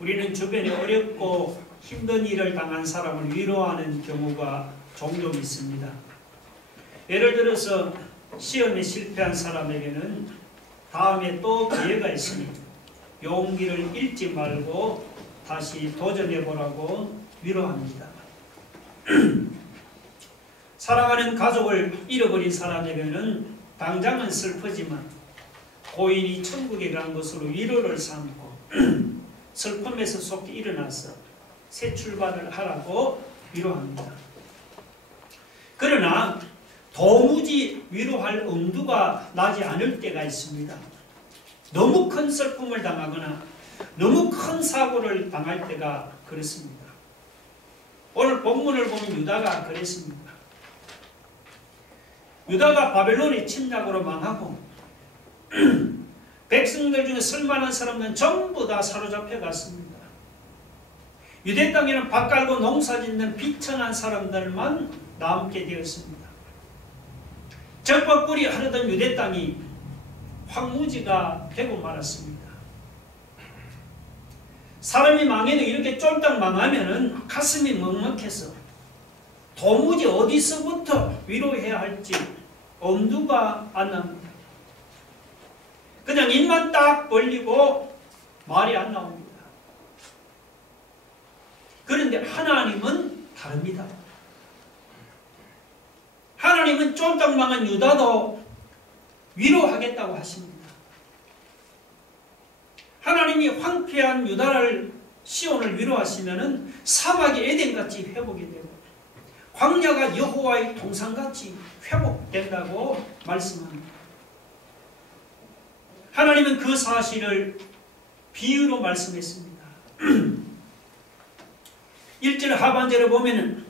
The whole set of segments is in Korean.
우리는 주변에 어렵고 힘든 일을 당한 사람을 위로하는 경우가 종종 있습니다. 예를 들어서 시험에 실패한 사람에게는 다음에 또 기회가 있으니 용기를 잃지 말고 다시 도전해보라고 위로합니다. 사랑하는 가족을 잃어버린 사람에게는 당장은 슬프지만 고인이 천국에 간 것으로 위로를 삼고 슬픔에서 속히 일어나서 새 출발을 하라고 위로합니다. 그러나 도무지 위로할 엄두가 나지 않을 때가 있습니다. 너무 큰 슬픔을 당하거나 너무 큰 사고를 당할 때가 그렇습니다. 오늘 본문을 보면 유다가 그랬습니다. 유다가 바벨론의 침략으로 망하고 백성들 중에 쓸만한 사람들은 전부 다 사로잡혀 갔습니다. 유대 땅에는 밭 갈고 농사 짓는 비천한 사람들만 남게 되었습니다. 적과 꿀이 흐르던 유대 땅이 황무지가 되고 말았습니다. 사람이 망해도 이렇게 쫄딱 망하면 가슴이 먹먹해서 도무지 어디서부터 위로해야 할지 엄두가 안 납니다. 그냥 입만 딱 벌리고 말이 안 나옵니다. 그런데 하나님은 다릅니다. 하나님은 쫄딱 망한 유다도 위로하겠다고 하십니다. 하나님이 황폐한 유다를 시온을 위로하시면은 사막이 에덴같이 회복이 되고 광야가 여호와의 동산같이 회복된다고 말씀합니다. 하나님은 그 사실을 비유로 말씀했습니다. 1절 하반절에 보면은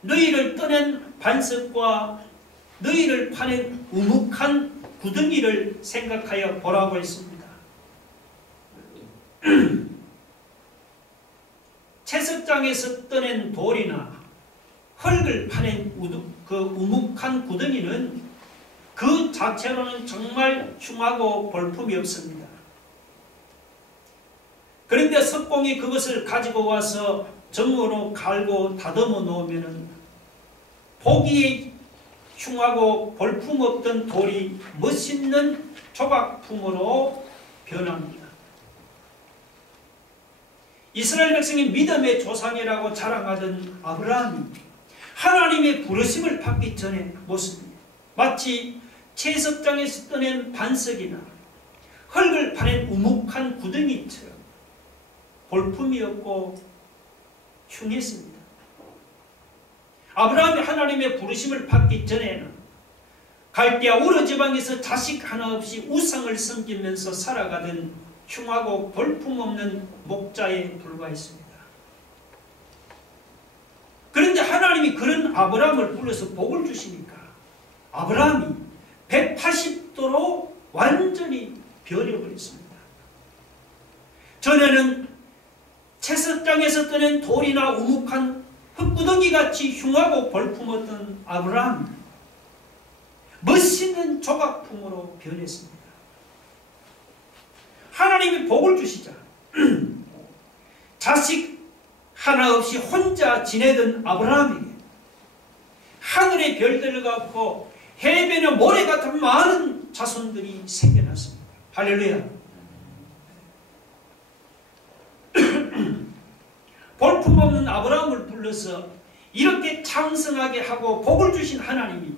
너희를 떠낸 반석과 너희를 파낸 우묵한 구덩이를 생각하여 보라고 했습니다. 채석장에서 떠낸 돌이나 흙을 파낸 그 우묵한 구덩이는 그 자체로는 정말 흉하고 볼품이 없습니다. 그런데 석공이 그것을 가지고 와서 정으로 갈고 다듬어 놓으면 보기에 흉하고 볼품없던 돌이 멋있는 조각품으로 변합니다. 이스라엘 백성이 믿음의 조상이라고 자랑하던 아브라함이 하나님의 부르심을 받기 전의 모습입니다. 마치 채석장에서 떠낸 반석이나 흙을 파낸 우묵한 구덩이처럼 볼품이 없고 흉했습니다. 아브라함이 하나님의 부르심을 받기 전에는 갈대아 우르 지방에서 자식 하나 없이 우상을 섬기면서 살아가던 흉하고 볼품없는 목자에 불과했습니다. 그런데 하나님이 그런 아브라함을 불러서 복을 주시니까 아브라함이 180도로 완전히 변해버렸습니다. 전에는 채석장에서 떠낸 돌이나 우묵한 흙구덩이같이 흉하고 볼품없던 아브라함이 멋있는 조각품으로 변했습니다. 하나님이 복을 주시자 자식 하나 없이 혼자 지내던 아브라함에게 하늘의 별들을 갖고 해변의 모래 같은 많은 자손들이 생겨났습니다. 할렐루야. 볼품없는 아브라함을 불러서 이렇게 창성하게 하고 복을 주신 하나님이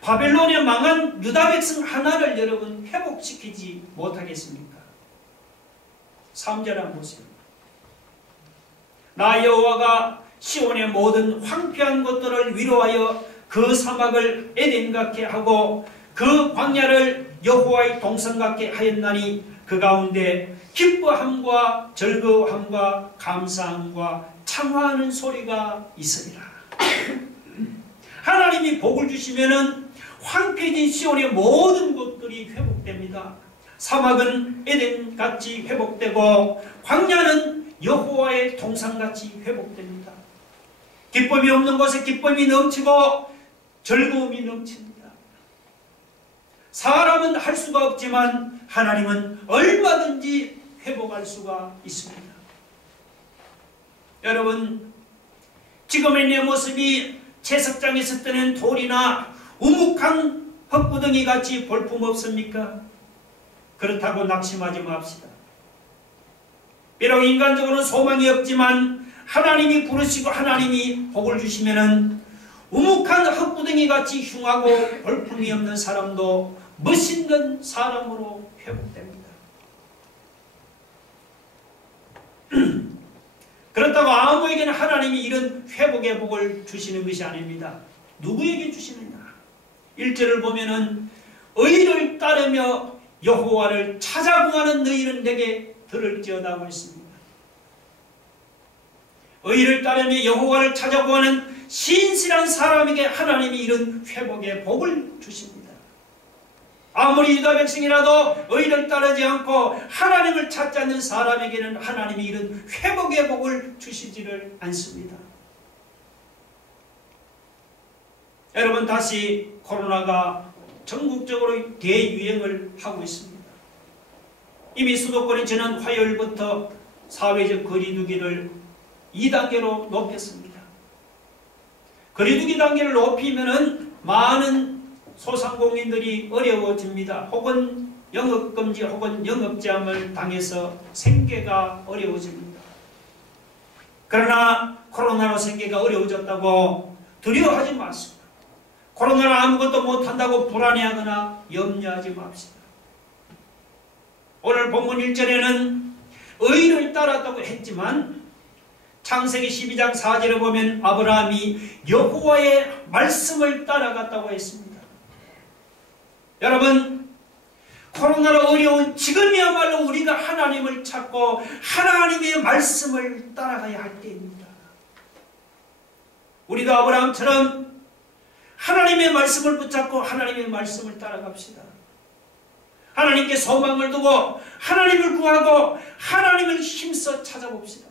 바벨론에 망한 유다 백성 하나를 여러분 회복시키지 못하겠습니까? 3절 한번 보세요. 나 여호와가 시온의 모든 황폐한 것들을 위로하여 그 사막을 에덴 같게 하고 그 광야를 여호와의 동산 같게 하였나니 그 가운데 기뻐함과 즐거움과 감사함과 창화하는 소리가 있으리라. 하나님이 복을 주시면은 황폐해진 시온의 모든 것들이 회복됩니다. 사막은 에덴같이 회복되고 광야는 여호와의 동산같이 회복됩니다. 기쁨이 없는 곳에 기쁨이 넘치고 즐거움이 넘칩니다. 사람은 할 수가 없지만 하나님은 얼마든지 회복할 수가 있습니다. 여러분, 지금의 내 모습이 채석장에서 뜨는 돌이나 우묵한 흙구덩이 같이 볼품없습니까? 그렇다고 낙심하지 맙시다. 비록 인간적으로는 소망이 없지만 하나님이 부르시고 하나님이 복을 주시면은 우묵한 흙구덩이 같이 흉하고 볼품이 없는 사람도 멋있는 사람으로 회복됩니다. 그렇다고 아무에게나 하나님이 이런 회복의 복을 주시는 것이 아닙니다. 누구에게 주시느냐? 1절을 보면은 의를 따르며 여호와를 찾아 구하는 너희는 내게 들을지어다 하고 있습니다. 의를 따르며 여호와를 찾아 구하는 신실한 사람에게 하나님이 이런 회복의 복을 주십니다. 아무리 유다 백성이라도 의를 따르지 않고 하나님을 찾지 않는 사람에게는 하나님이 이런 회복의 복을 주시지를 않습니다. 여러분, 다시 코로나가 전국적으로 대유행을 하고 있습니다. 이미 수도권이 지난 화요일부터 사회적 거리두기를 2단계로 높였습니다. 거리두기 단계를 높이면은 많은 소상공인들이 어려워집니다. 혹은 영업금지 혹은 영업제한을 당해서 생계가 어려워집니다. 그러나 코로나로 생계가 어려워졌다고 두려워하지 마십시오. 코로나로 아무것도 못한다고 불안해하거나 염려하지 맙시다. 오늘 본문 1절에는 의를 따랐다고 했지만 창세기 12장 4절에 보면 아브라함이 여호와의 말씀을 따라갔다고 했습니다. 여러분, 코로나로 어려운 지금이야말로 우리가 하나님을 찾고 하나님의 말씀을 따라가야 할 때입니다. 우리도 아브라함처럼 하나님의 말씀을 붙잡고 하나님의 말씀을 따라갑시다. 하나님께 소망을 두고 하나님을 구하고 하나님을 힘써 찾아봅시다.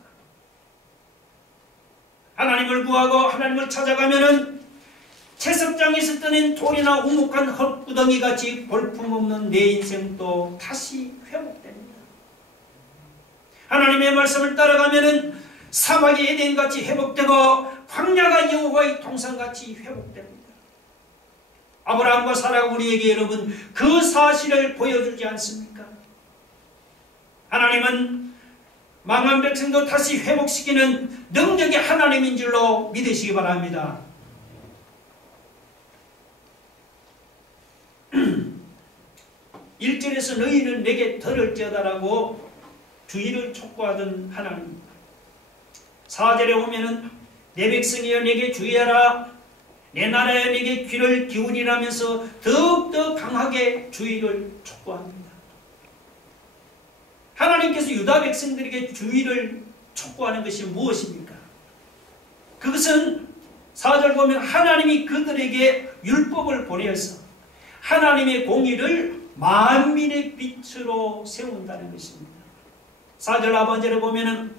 하나님을 구하고 하나님을 찾아가면은 채석장에서 떠낸 돌이나 우묵한 흙구덩이 같이 볼품없는 내 인생도 다시 회복됩니다. 하나님의 말씀을 따라가면은 사막의 에덴같이 회복되고 광야가 여호와의 동산같이 회복됩니다. 아브라함과 사라가 우리에게 여러분 그 사실을 보여주지 않습니까? 하나님은 망한 백성도 다시 회복시키는 능력이 하나님인 줄로 믿으시기 바랍니다. 1절에서 너희는 내게 들을지어다라고 주의를 촉구하던 하나님, 4절에 오면은 내 백성이여 내게 주의하라, 내 나라여 내게 귀를 기울이라면서 더욱더 강하게 주의를 촉구합니다. 하나님께서 유다 백성들에게 주의를 촉구하는 것이 무엇입니까? 그것은 4절 보면 하나님이 그들에게 율법을 보내어서 하나님의 공의를 만민의 빛으로 세운다는 것입니다. 4절 하반절에 보면은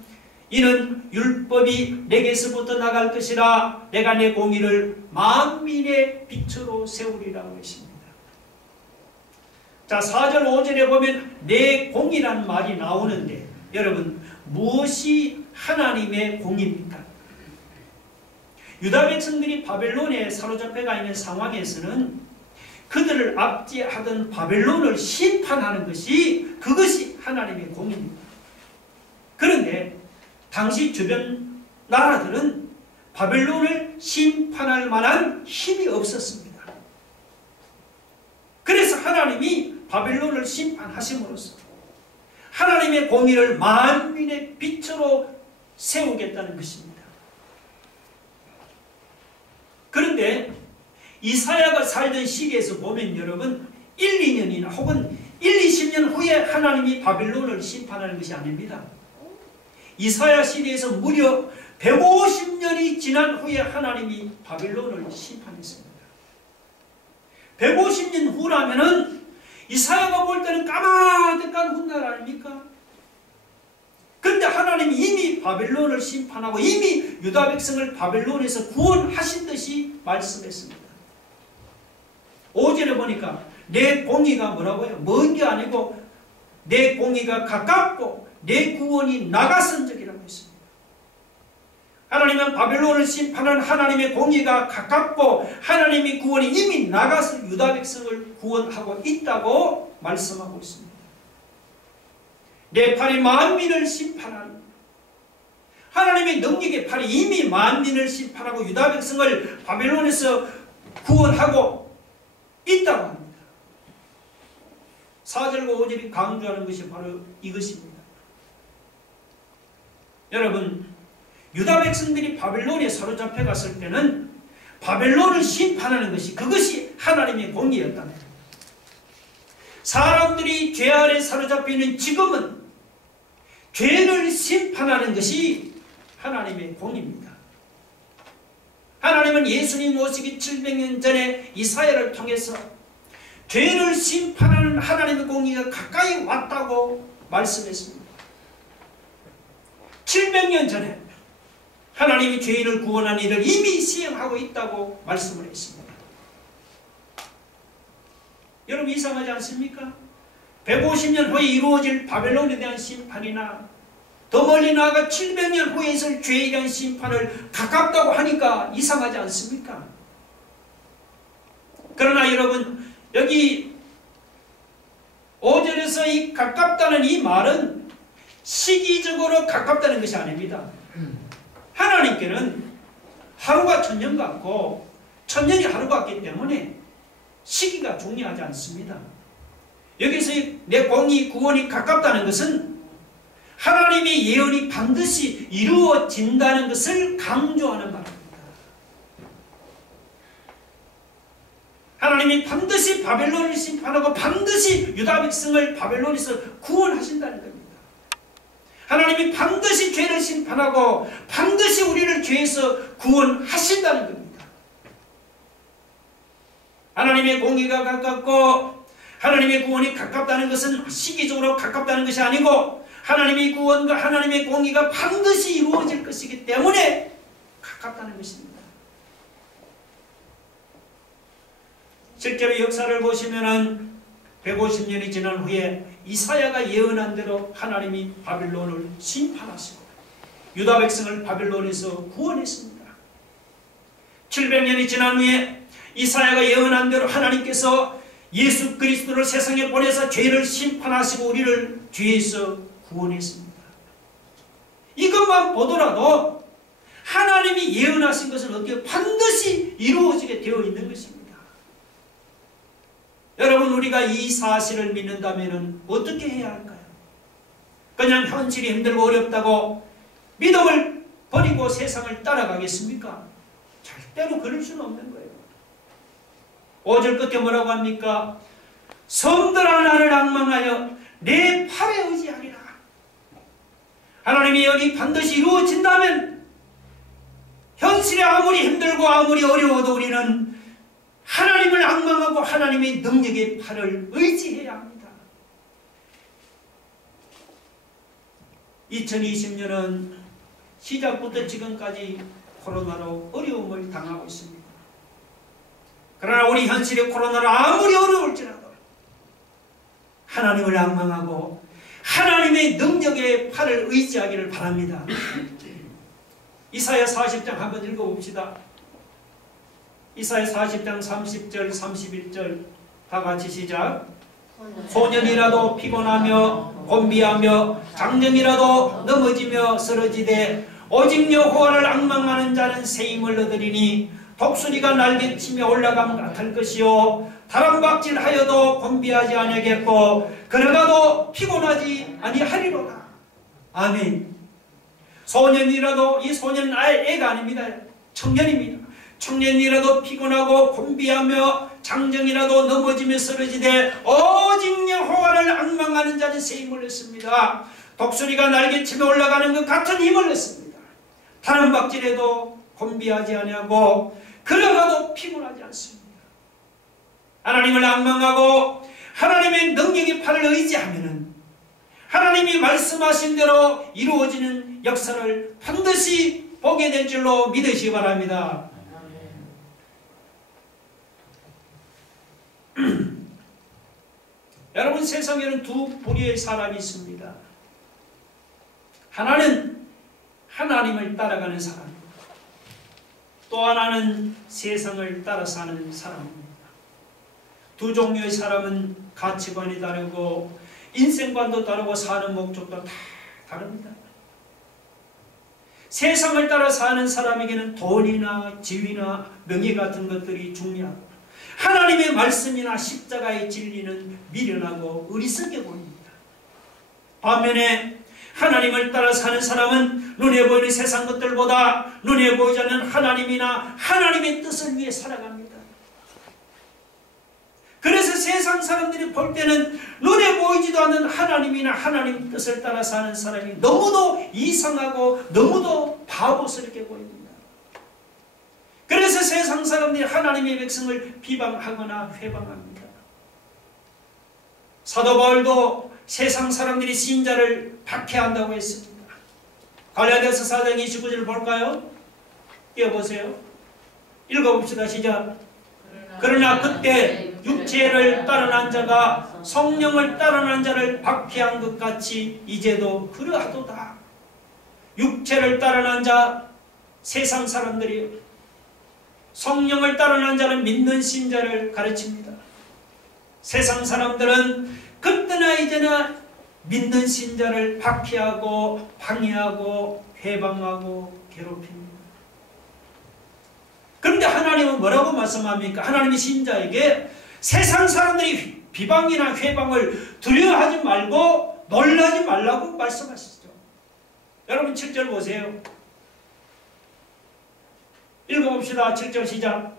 이는 율법이 내게서부터 나갈 것이라 내가 내 공의를 만민의 빛으로 세우리라고 했습니다. 자, 4절 5절에 보면 내 공의란 말이 나오는데 여러분 무엇이 하나님의 공의입니까? 유다 백성들이 바벨론에 사로잡혀가 있는 상황에서는 그들을 압제하던 바벨론을 심판하는 것이 그것이 하나님의 공의입니다. 그런데 당시 주변 나라들은 바벨론을 심판할 만한 힘이 없었습니다. 그래서 하나님이 바벨론을 심판하심으로써 하나님의 공의를 만민의 빛으로 세우겠다는 것입니다. 그런데 이사야가 살던 시기에서 보면 여러분 1, 2년이나 혹은 1, 20년 후에 하나님이 바벨론을 심판하는 것이 아닙니다. 이사야 시대에서 무려 150년이 지난 후에 하나님이 바벨론을 심판했습니다. 150년 후라면은 이사야가 볼 때는 까마득한 훗날 아닙니까? 그런데 하나님이 이미 바벨론을 심판하고 이미 유다 백성을 바벨론에서 구원하신 듯이 말씀했습니다. 5절에 보니까 내 공의가 뭐라고요? 먼 게 아니고 내 공의가 가깝고 내 구원이 나가선 적이라고 했습니다. 하나님은 바벨론을 심판한 하나님의 공의가 가깝고 하나님의 구원이 이미 나가서 유다 백성을 구원하고 있다고 말씀하고 있습니다. 내 팔이 만민을 심판하는 하나님의 능력의 팔이 이미 만민을 심판하고 유다 백성을 바벨론에서 구원하고 있다고 합니다. 4절과 5절이 강조하는 것이 바로 이것입니다. 여러분, 유다 백성들이 바벨론에 사로잡혀 갔을 때는 바벨론을 심판하는 것이 그것이 하나님의 공의였다는 겁니다. 사람들이 죄 아래 사로잡혀 있는 지금은 죄를 심판하는 것이 하나님의 공의입니다. 하나님은 예수님 오시기 700년 전에 이사야를 통해서 죄를 심판하는 하나님의 공의가 가까이 왔다고 말씀했습니다. 700년 전에 하나님이 죄인을 구원한 일을 이미 시행하고 있다고 말씀을 했습니다. 여러분 이상하지 않습니까? 150년 후에 이루어질 바벨론에 대한 심판이나 더 멀리 나아가 700년 후에 있을 죄에 대한 심판을 가깝다고 하니까 이상하지 않습니까? 그러나 여러분 여기 5절에서 이 가깝다는 이 말은 시기적으로 가깝다는 것이 아닙니다. 하나님께는 하루가 천년 같고 천년이 하루 같기 때문에 시기가 중요하지 않습니다. 여기서 내 공의 구원이 가깝다는 것은 하나님의 예언이 반드시 이루어진다는 것을 강조하는 말입니다. 하나님이 반드시 바벨론을 심판하고 반드시 유다 백성을 바벨론에서 구원하신다는 겁니다. 하나님이 반드시 죄를 심판하고 반드시 우리를 죄에서 구원하신다는 겁니다. 하나님의 공의가 가깝고 하나님의 구원이 가깝다는 것은 시기적으로 가깝다는 것이 아니고 하나님의 구원과 하나님의 공의가 반드시 이루어질 것이기 때문에 가깝다는 것입니다. 실제로 역사를 보시면은 150년이 지난 후에 이사야가 예언한 대로 하나님이 바벨론을 심판하시고 유다 백성을 바벨론에서 구원했습니다. 700년이 지난 후에 이사야가 예언한 대로 하나님께서 예수 그리스도를 세상에 보내서 죄를 심판하시고 우리를 죄에서 구원했습니다. 이것만 보더라도 하나님이 예언하신 것은 어떻게 반드시 이루어지게 되어 있는 것입니다. 여러분 우리가 이 사실을 믿는다면 어떻게 해야 할까요? 그냥 현실이 힘들고 어렵다고 믿음을 버리고 세상을 따라가겠습니까? 절대로 그럴 수는 없는 거예요. 5절 끝에 뭐라고 합니까? 성들아 나를 앙망하여 내 팔에 의지하리라. 하나님의 예언이 반드시 이루어진다면 현실이 아무리 힘들고 아무리 어려워도 우리는 하나님을 앙망하고 하나님의 능력의 팔을 의지해야 합니다. 2020년은 시작부터 지금까지 코로나로 어려움을 당하고 있습니다. 그러나 우리 현실의 코로나로 아무리 어려울지라도 하나님을 앙망하고 하나님의 능력의 팔을 의지하기를 바랍니다. 이사야 40장 한번 읽어봅시다. 이사야 40장 30절 31절 다 같이 시작. 소년이라도 피곤하며 곤비하며 장정이라도 넘어지며 쓰러지되 오직 여호와를 앙망하는 자는 새 힘을 얻으리니 독수리가 날개치며 올라감 같을 것이요 다람박질하여도 곤비하지 아니하겠고 걸어가도 피곤하지 아니하리로다. 아멘. 소년이라도, 이 소년은 아예 애가 아닙니다. 청년입니다. 청년이라도 피곤하고 곤비하며 장정이라도 넘어지며 쓰러지되 오직 여호와를 앙망하는 자는 새 힘을 얻습니다. 독수리가 날개치며 올라가는 것 같은 힘을 얻습니다. 다람박질해도 곤비하지 아니하고 걸어가도 피곤하지 않습니다. 하나님을 앙망하고 하나님의 능력의 팔을 의지하면은 하나님이 말씀하신 대로 이루어지는 역사를 반드시 보게 될 줄로 믿으시기 바랍니다. 여러분, 세상에는 두 부류의 사람이 있습니다. 하나는 하나님을 따라가는 사람입니다. 또 하나는 세상을 따라 사는 사람입니다. 두 종류의 사람은 가치관이 다르고 인생관도 다르고 사는 목적도 다 다릅니다. 세상을 따라 사는 사람에게는 돈이나 지위나 명예 같은 것들이 중요하고, 하나님의 말씀이나 십자가의 진리는 미련하고 어리석게 보입니다. 반면에 하나님을 따라 사는 사람은 눈에 보이는 세상 것들보다 눈에 보이지 않는 하나님이나 하나님의 뜻을 위해 살아갑니다. 그래서 세상 사람들이 볼 때는 눈에 보이지도 않는 하나님이나 하나님의 뜻을 따라 사는 사람이 너무도 이상하고 너무도 바보스럽게 보입니다. 그래서 세상 사람들이 하나님의 백성을 비방하거나 회방합니다. 사도 바울도 세상 사람들이 신자를 박해한다고 했습니다. 갈라디아서 4장 29절을 볼까요? 띄워보세요. 읽어봅시다. 시작. 그러나 그때 육체를 따르는 자가 성령을 따르는 자를 박해한 것 같이 이제도 그러하도다. 육체를 따르는 자, 세상 사람들이, 성령을 따르는 자는 믿는 신자를 가르칩니다. 세상 사람들은 그때나 이제나 믿는 신자를 박해하고 방해하고 회방하고 괴롭힙니다. 그런데 하나님은 뭐라고 말씀합니까? 하나님이 신자에게 세상 사람들이 비방이나 회방을 두려워하지 말고 놀라지 말라고 말씀하시죠. 여러분 7절 보세요. 읽어봅시다. 7절 시작.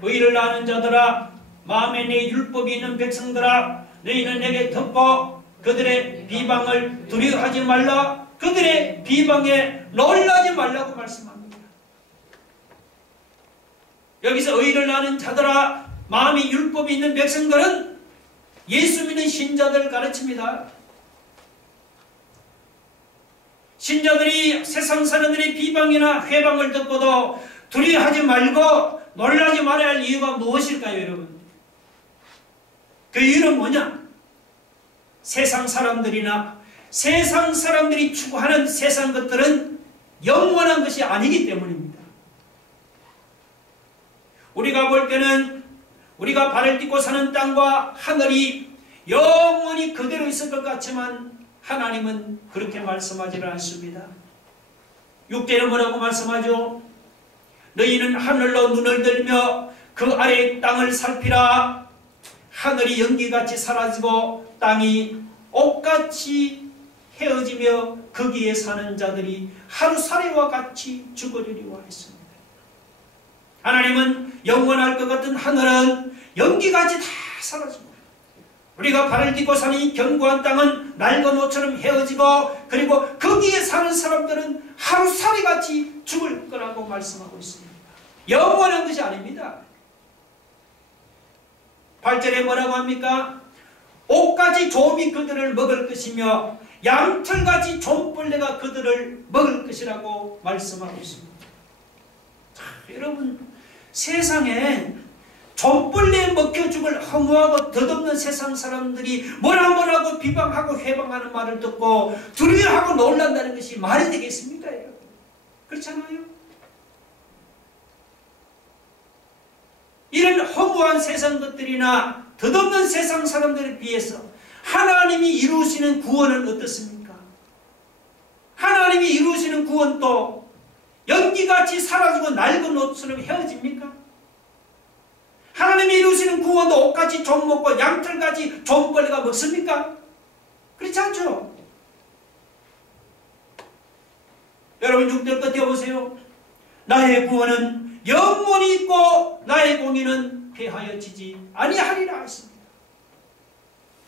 의를 아는 자들아, 마음에 내 율법이 있는 백성들아, 너희는 내게 듣고 그들의 비방을 두려워하지 말라, 그들의 비방에 놀라지 말라고 말씀합니다. 여기서 의를 아는 자들아, 마음이 율법이 있는 백성들은 예수 믿는 신자들을 가르칩니다. 신자들이 세상 사람들의 비방이나 회방을 듣고도 두려워하지 말고 놀라지 말아야 할 이유가 무엇일까요, 여러분? 그 이유는 뭐냐? 세상 사람들이나 세상 사람들이 추구하는 세상 것들은 영원한 것이 아니기 때문입니다. 우리가 볼 때는 우리가 발을 딛고 사는 땅과 하늘이 영원히 그대로 있을 것 같지만 하나님은 그렇게 말씀하지는 않습니다. 6절에 뭐라고 말씀하죠? 너희는 하늘로 눈을 들며 그 아래의 땅을 살피라. 하늘이 연기같이 사라지고 땅이 옷같이 헤어지며 거기에 사는 자들이 하루살이와 같이 죽으리라 했습니다. 하나님은 영원할 것 같은 하늘은 연기같이 다 사라집니다. 우리가 발을 딛고 사는 이 견고한 땅은 낡은 옷처럼 헤어지고, 그리고 거기에 사는 사람들은 하루살이같이 죽을 거라고 말씀하고 있습니다. 영원한 것이 아닙니다. 8절에 뭐라고 합니까? 옷가지 좀이 그들을 먹을 것이며 양털같이 좀벌레가 그들을 먹을 것이라고 말씀하고 있습니다. 자, 여러분, 세상에 좀벌레에 먹혀 죽을 허무하고 덧없는 세상 사람들이 뭐라고 비방하고 회방하는 말을 듣고 두려워하고 놀란다는 것이 말이 되겠습니까, 여러분? 그렇잖아요? 이런 허무한 세상 것들이나 덧없는 세상 사람들에 비해서 하나님이 이루시는 구원은 어떻습니까? 하나님이 이루시는 구원도 연기같이 사라지고 낡은 옷처럼 헤어집니까? 하나님이 이루시는 구원도 옷같이 좀 먹고 양털같이 좀벌레가 먹습니까? 그렇지 않죠? 여러분 6절 끝에 보세요. 나의 구원은 영원히 있고 나의 공의는 폐하여지지 아니하리라 했습니다.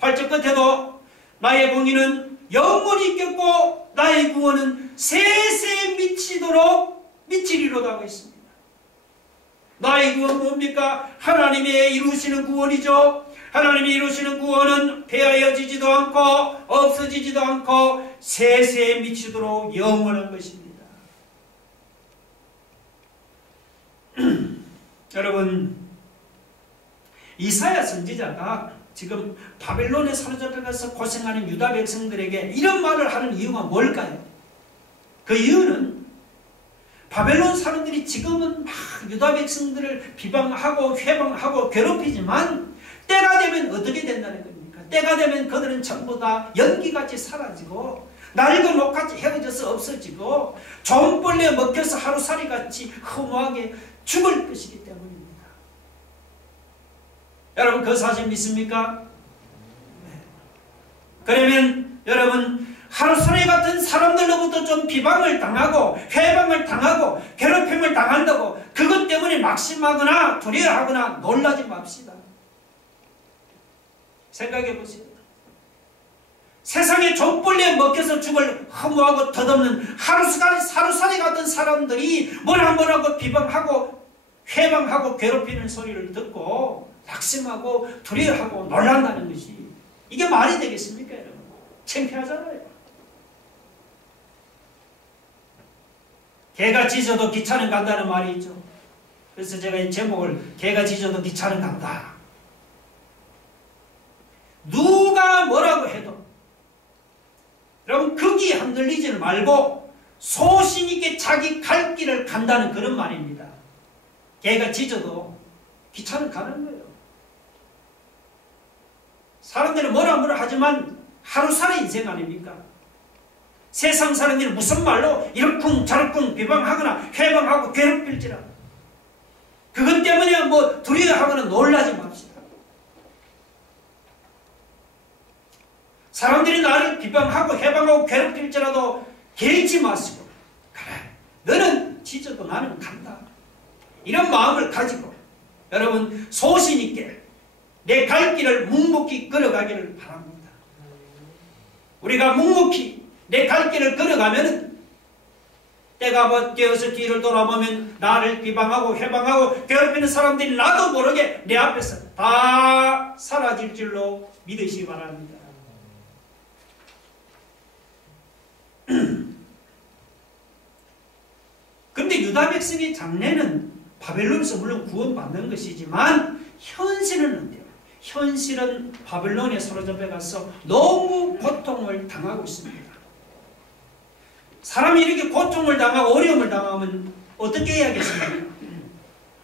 8절 끝에도 나의 공의는 영원히 있겠고 나의 구원은 세세에 미치도록 미치리로다 하고 있습니다. 나의 구원 뭡니까? 하나님의 이루시는 구원이죠. 하나님이 이루시는 구원은 폐하여지지도 않고 없어지지도 않고 세세에 미치도록 영원한 것입니다. 여러분, 이사야 선지자가 지금 바벨론에 사로잡혀가서 고생하는 유다 백성들에게 이런 말을 하는 이유가 뭘까요? 그 이유는 바벨론 사람들이 지금은 막 유다 백성들을 비방하고 회방하고 괴롭히지만 때가 되면 어떻게 된다는 겁니까? 때가 되면 그들은 전부 다 연기같이 사라지고 낡은 옷같이 헤어져서 없어지고 좀벌레에 먹혀서 하루살이같이 허무하게 죽을 것이기 때문입니다. 여러분 그 사실 믿습니까? 네. 그러면 여러분 하루살이 같은 사람들로부터 좀 비방을 당하고 회방을 당하고 괴롭힘을 당한다고 그것 때문에 낙심하거나 두려워하거나 놀라지 맙시다. 생각해 보세요. 세상에 좀벌레에 먹혀서 죽을 허무하고 덧없는 하루살이 같은 사람들이 뭐라고 비방하고 회방하고 괴롭히는 소리를 듣고 낙심하고 두려워하고 놀란다는 것이 이게 말이 되겠습니까 여러분? 창피하잖아요. 개가 짖어도 기차는 간다는 말이 있죠. 그래서 제가 이 제목을 개가 짖어도 기차는 간다. 누가 뭐라고 해도 여러분 거기에 흔들리지 말고 소신 있게 자기 갈 길을 간다는 그런 말입니다. 개가 짖어도 기차는 가는 거예요. 사람들은 뭐라 하지만 하루살이 인생 아닙니까? 세상 사람들이 무슨 말로 이렇쿵 저렇쿵 비방하거나 회방하고 괴롭힐지라 그것 때문에 뭐 두려워하거나 놀라지 맙시다. 사람들이 나를 비방하고 해방하고 괴롭힐지라도 개의치 마시고 그래 너는 짖어도 나는 간다 이런 마음을 가지고 여러분 소신 있게 내 갈 길을 묵묵히 걸어가기를 바랍니다. 우리가 묵묵히 내 갈 길을 걸어가면 때가 되어서 뒤를 돌아보면 나를 비방하고 회방하고 괴롭히는 사람들이 나도 모르게 내 앞에서 다 사라질 줄로 믿으시기 바랍니다. 그런데 유다 백성의 장래는 바벨론에서 물론 구원받는 것이지만 현실은 어때요? 현실은 바벨론에 사로잡혀 가서 너무 고통을 당하고 있습니다. 사람이 이렇게 고통을 당하고 어려움을 당하면 어떻게 해야겠습니까?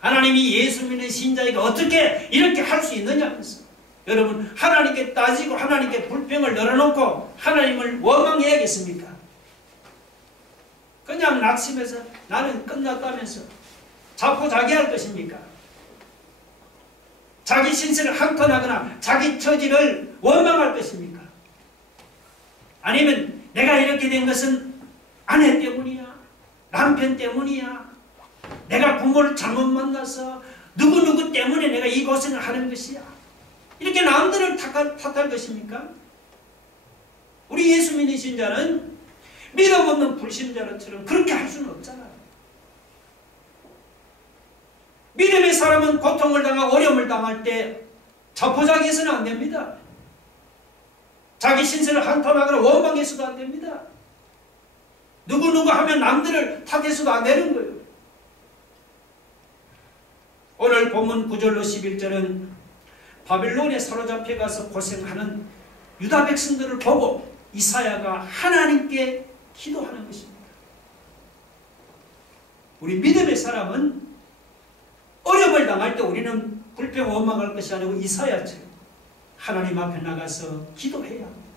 하나님이 예수 믿는 신자에게 어떻게 이렇게 할 수 있느냐면서 여러분 하나님께 따지고 하나님께 불평을 널어놓고 하나님을 원망해야겠습니까? 그냥 낙심해서 나는 끝났다면서 자포자기할 것입니까? 자기 신세를 한탄하거나 자기 처지를 원망할 것입니까? 아니면 내가 이렇게 된 것은 아내 때문이야, 남편 때문이야, 내가 부모를 잘못 만나서 누구누구 때문에 내가 이 고생을 하는 것이야, 이렇게 남들을 탓할 것입니까? 우리 예수 믿는 신자는 믿음 없는 불신자처럼 그렇게 할 수는 없잖아요. 믿음의 사람은 고통을 당하고 어려움을 당할 때 자포자기해서는 안 됩니다. 자기 신세를 한탄하거나 원망해서도 안 됩니다. 누구누구 하면 남들을 탓해서도 안 되는 거예요. 오늘 본문 9절로 11절은 바벨론에 사로잡혀 가서 고생하는 유다 백성들을 보고 이사야가 하나님께 기도하는 것입니다. 우리 믿음의 사람은 어려움을 당할 때 우리는 불평 원망할 것이 아니고 이사야처럼 하나님 앞에 나가서 기도해야 합니다.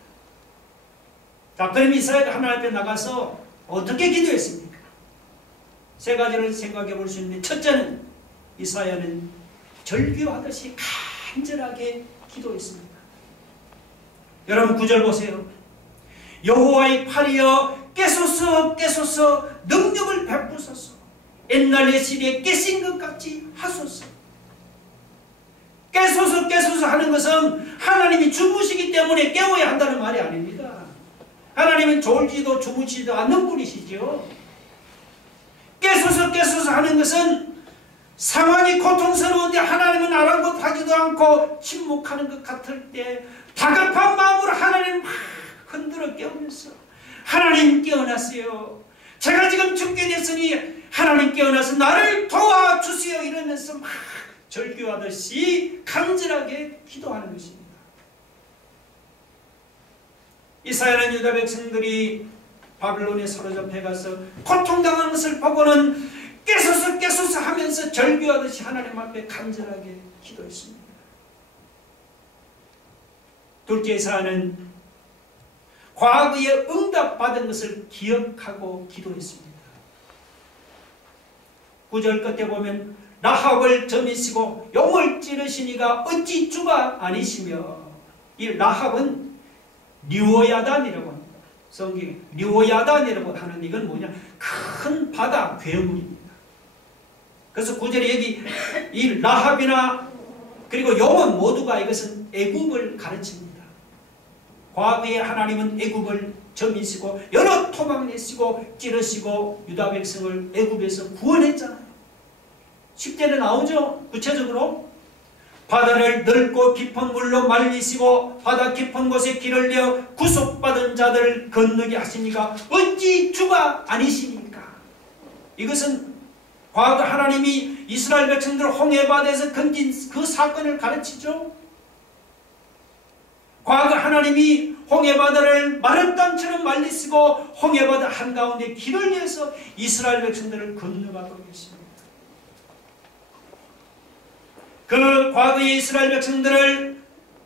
자, 그럼 이사야가 하나님 앞에 나가서 어떻게 기도했습니까? 세 가지를 생각해 볼 수 있는데, 첫째는 이사야는 절규하듯이 간절하게 기도했습니다. 여러분 9절 보세요. 여호와의 팔이여 깨소서 깨소서 능력을 베푸소서 옛날 예시리에 깨신 것 같이 하소서. 깨소서 깨소서 하는 것은 하나님이 주무시기 때문에 깨워야 한다는 말이 아닙니다. 하나님은 졸지도 주무시지도 않는 분이시죠. 깨소서 깨소서 하는 것은 상황이 고통스러운데 하나님은 아랑곳하지도 않고 침묵하는 것 같을 때 다급한 마음으로 하나님을 막 흔들어 깨우면서 하나님 깨어났어요. 제가 지금 죽게 됐으니 하나님 깨어나서 나를 도와주세요 이러면서 막 절규하듯이 간절하게 기도하는 것입니다. 이사야는 유다 백성들이 바빌론에 사로잡혀 가서 고통당하는 것을 보고는 깨소서 하면서 절규하듯이 하나님 앞에 간절하게 기도했습니다. 둘째 이사야는 과거에 응답받은 것을 기억하고 기도했습니다. 9절 끝에 보면 라합을 점이시고 용을 찌르시니가 어찌 주가 아니시며, 이 라합은 리오야단이라고 합니다. 성경에 리오야단이라고 하는 이건 뭐냐, 큰 바다 괴물입니다. 그래서 9절에 여기 이 라합이나 그리고 용은 모두가 이것은 애굽을 가르칩니다. 과거에 하나님은 애굽을 점이시고 여러 토막 내시고 찌르시고 유다 백성을 애굽에서 구원했잖아요. 10절에 나오죠. 구체적으로 바다를 넓고 깊은 물로 말리시고 바다 깊은 곳에 길을 내어 구속받은 자들을 건너게 하시니까 어찌 주가 아니시니까. 이것은 과거 하나님이 이스라엘 백성들을 홍해바다에서 건진 그 사건을 가르치죠. 과거 하나님이 홍해바다를 마른 땅처럼 말리시고 홍해바다 한가운데 길을 내서 이스라엘 백성들을 건너가고 계십니다. 그 과거의 이스라엘 백성들을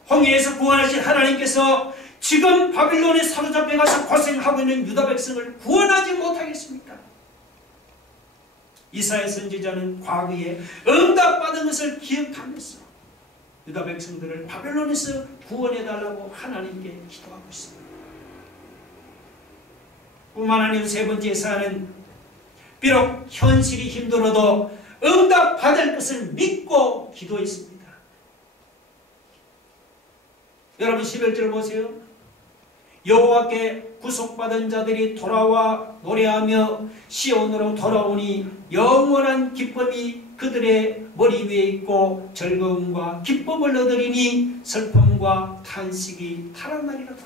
홍해에서 구원하신 하나님께서 지금 바빌론에 사로잡혀 가서 고생하고 있는 유다 백성을 구원하지 못하겠습니까? 이사야 선지자는 과거에 응답받은 것을 기억하면서 유다 백성들을 바빌론에서 구원해달라고 하나님께 기도하고 있습니다. 뿐만 아니라 세 번째 이사야는 비록 현실이 힘들어도 응답받을 것을 믿고 기도했습니다. 여러분 11절 보세요. 여호와께 구속받은 자들이 돌아와 노래하며 시온으로 돌아오니 영원한 기쁨이 그들의 머리 위에 있고 즐거움과 기쁨을 얻으리니 슬픔과 탄식이 달아나리로다.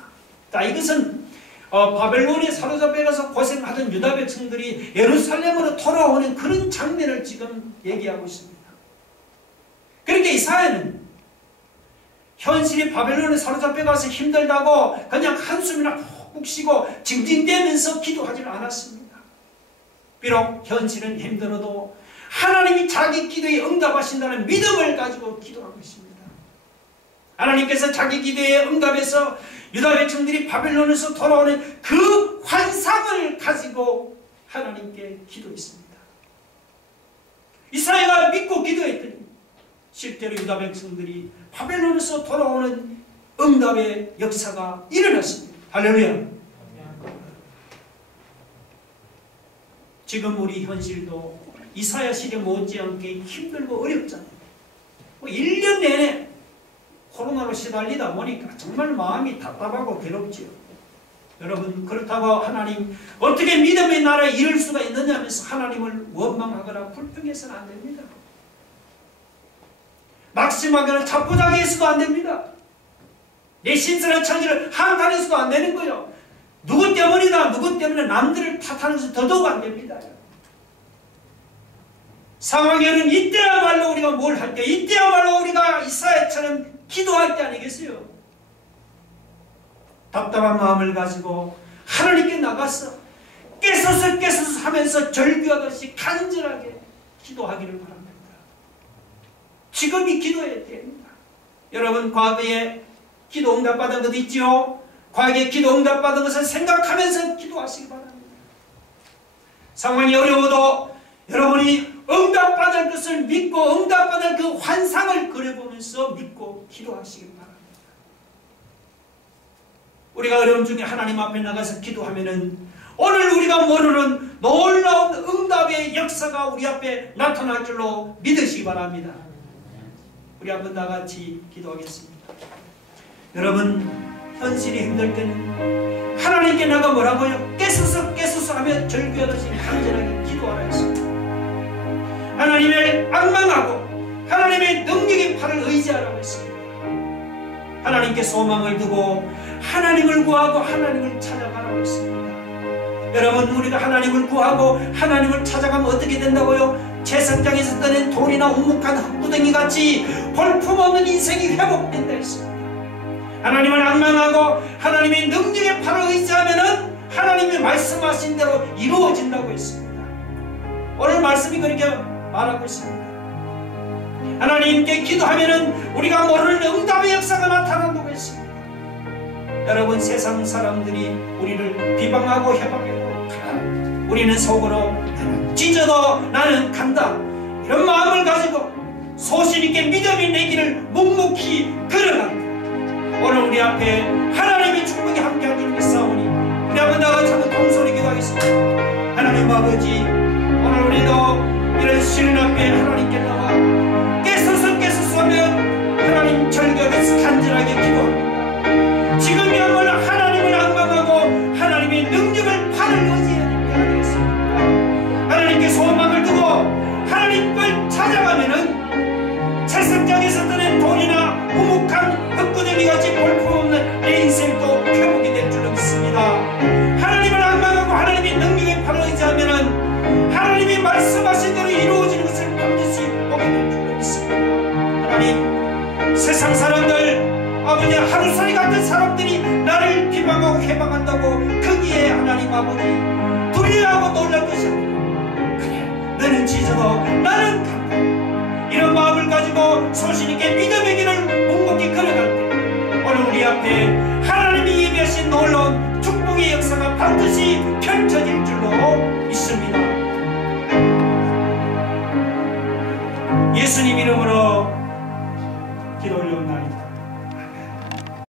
자, 이것은 바벨론에 사로잡혀가서 고생하던 유다 백성들이 예루살렘으로 돌아오는 그런 장면을 지금 얘기하고 있습니다. 그렇게 이사야는 현실이 바벨론에 사로잡혀가서 힘들다고 그냥 한숨이나 푹 쉬고 징징대면서 기도하지는 않았습니다. 비록 현실은 힘들어도 하나님이 자기 기도에 응답하신다는 믿음을 가지고 기도하고 있습니다. 하나님께서 자기 기도에 응답해서 유다 백성들이 바벨론에서 돌아오는 그 환상을 가지고 하나님께 기도했습니다. 이사야가 믿고 기도했더니 실제로 유다 백성들이 바벨론에서 돌아오는 응답의 역사가 일어났습니다. 할렐루야. 지금 우리 현실도 이사야 시대 못지않게 힘들고 어렵잖아요. 1년 내내 코로나로 시달리다 보니까 정말 마음이 답답하고 괴롭지요. 여러분, 그렇다고 하나님 어떻게 믿음의 나라에 이룰 수가 있느냐 하면서 하나님을 원망하거나 불평해서는 안 됩니다. 낙심하거나 자포자기해서도 안 됩니다. 내 신선한 처지를 한탄해서도 안 되는 거예요. 누구 때문이다, 누구 때문에 남들을 탓하면서 더더욱 안 됩니다. 상황에는 이때야말로 우리가 뭘 할 때, 이때야말로 우리가 이사야처럼 기도할 때 아니겠어요? 답답한 마음을 가지고 하나님께 나가서 깨소서 하면서 절규하듯이 간절하게 기도하기를 바랍니다. 지금이 기도의 때입니다. 여러분, 과거에 기도 응답받은 것 있지요? 과거에 기도 응답받은 것을 생각하면서 기도하시기 바랍니다. 상황이 어려워도 여러분이 응답받을 것을 믿고 응답받을 그 환상을 그려보면서 믿고 기도하시기 바랍니다. 우리가 어려움 중에 하나님 앞에 나가서 기도하면은 오늘 우리가 모르는 놀라운 응답의 역사가 우리 앞에 나타날 줄로 믿으시기 바랍니다. 우리 한번 다 같이 기도하겠습니다. 여러분, 현실이 힘들 때는 하나님께 나가 뭐라고요? 깨소서 하며 절규하듯이 간절하게 기도하라 했습니다. 하나님을 앙망하고 하나님의 능력의 팔을 의지하라고 했습니다. 하나님께 소망을 두고 하나님을 구하고 하나님을 찾아가라고 했습니다. 여러분, 우리가 하나님을 구하고 하나님을 찾아가면 어떻게 된다고요? 채석장에서 떠낸 돌이나 우묵한 흙구덩이 같이 볼품없는 인생이 회복된다 했습니다. 하나님을 앙망하고 하나님의 능력의 팔을 말씀하신 대로 이루어진다고 했습니다. 오늘 말씀이 그렇게 말하고 있습니다. 하나님께 기도하면은 우리가 모르는 응답의 역사가 나타난다고 했습니다. 여러분, 세상 사람들이 우리를 비방하고 해방해도 우리는 속으로 찢어도 나는 간다, 이런 마음을 가지고 소신있게 믿음이 내 길을 묵묵히 걸어간다. 오늘 우리 앞에 하나님이 충분히 함께하기를 믿사오니 우리 한번 다 같이 한번 통소리 기도하겠습니다. 하나님 아버지, 오늘 우리도 이런 시련 앞에 하나님께 나와 깨서하면 하나님 절벽에서 간절하게 기도합니다. 지금이야말로 하나님을 앙망하고 하나님의 능력을 팔을 의지해야 되겠습니다. 하나님께 소망을 두고 하나님을 찾아가면은 채석장에서 뜨는 돈이나 우묵한 흙구덩이같이 볼품없는 내 인생도 회복이 될 줄로 믿습니다. 하나님을 앙망하고 하나님의 능력에 팔을 의지하면은 하나님이 말씀하신 대로 이루어지는 것을 반드시 보게 될 줄로 믿습니다. 하나님, 세상 사람들, 아버지 하루살이 같은 사람들이 나를 비방하고 해방한다고 거기에 하나님 아버지 두려워하고 놀랄 것이 아니라, 그래, 너는 찢어도 나는 간다, 이런 마음을 가지고 소신있게 믿음의 길을 묵묵히 걸어갈 때 오늘 우리 앞에 하나님이 예비하신 놀라운 축복의 역사가 반드시 펼쳐질 줄로 믿습니다. 예수님 이름으로